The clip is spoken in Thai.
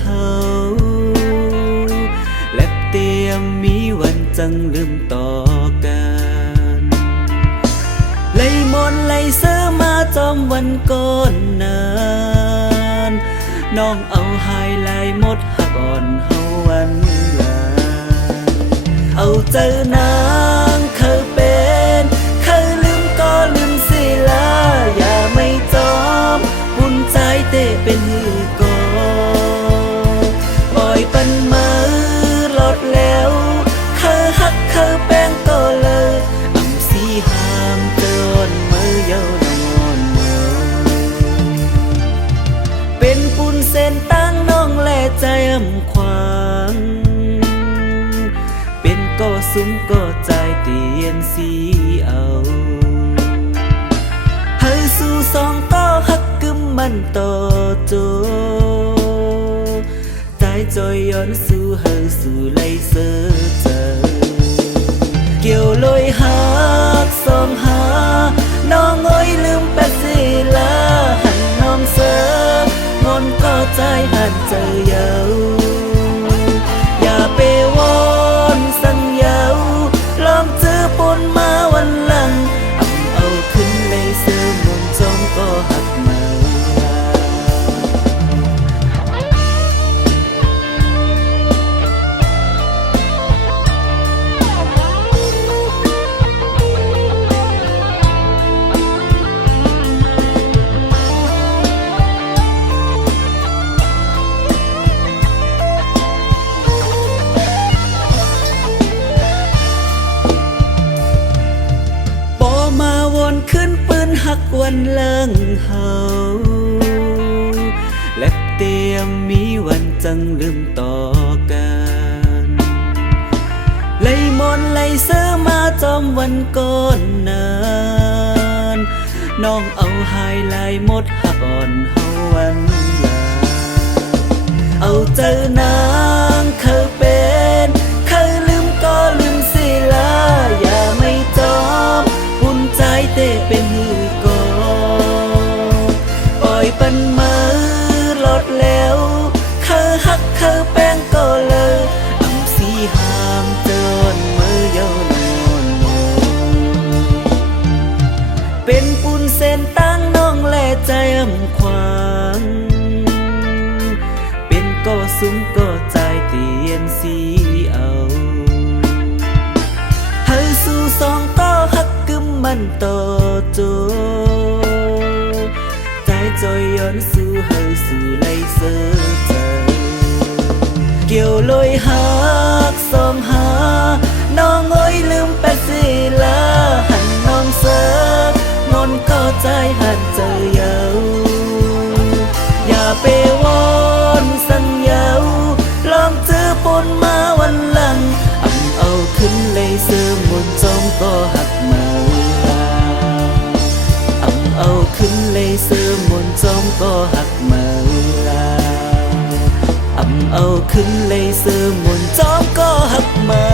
เฮาและเตรียมมีวันจังลืมต่อกันไล่มนต์ไล่เสื้อมาจอมวันก่อนนานน้องเอาหายไล่หมดหักอ่อนเฮาวันลาเอาเจอนางเคยเป็นเคยลืมก็ลืมสิลาอย่าไม่จอมบุญใจเตะเป็นหือก่อปล่อยปันมือหลดแล้วเคยหักเคยแป้งก็เลยอำสีหามเตือนมือเยาวนอนเมือเป็นปุนเส้นตั้งน้องและใจอำควางเป็นก็ซุ้มก็ใจเตียนสีเอาให้สู่สองก็หักกึมมันต่อโจใจจอยย้อนสู่ให้สู่ไล่เสือเจอเกี่ยวลอยหักสองหาน้องอ้อยลืมแปดสิลาหันน้องเสืองอนก็ใจหันเจอเยาอย่าไปวอนสั่งเยาลองเจอปนมาวันหลังเอาขึ้นเลยเสือมนจงก็หักมาขึ้นปืนหักวันเลิงเฮาและเตรียมมีวันจังลืมต่อกันไล่มนต์ไล่เสื้อมาจอมวันก่อนนานน้องเอาหายไล่หมดหักอ่อนเฮาวันลาเอาเจอนางเคยเป็นเคยลืมก็ลืมสิลาอย่าไม่จอมใจเตะเป็นหือก่อปล่อยปันมือหลดแล้วเคยหักเคยแป้งก็เลยอำสีหามเตือนมือเยาวนอนเป็นปุนเส้นตั้งน้องและใจอำควางเป็นก็ซุ้มก็ใจเตียนสีเอาให้สู่สองก็หักมันต่อโจใจจอยย้อนสู่ให้สู่ไล่เสือใจเกี่ยวลอยหักสองหาน้องอ้อยลืมแปดสิลาหันน้องเสืองอนก็ใจหันเจอเยาอย่าไปวอนสั่งเยาลองเจอปนมาวันหลังเอาขึ้นเลยเสือมนจอมก็หักมาเอาขึ้นเลยเสื้อมนจอมก็หักมาลาเอาขึ้นเลยเสื้อมนจอมก็หักมา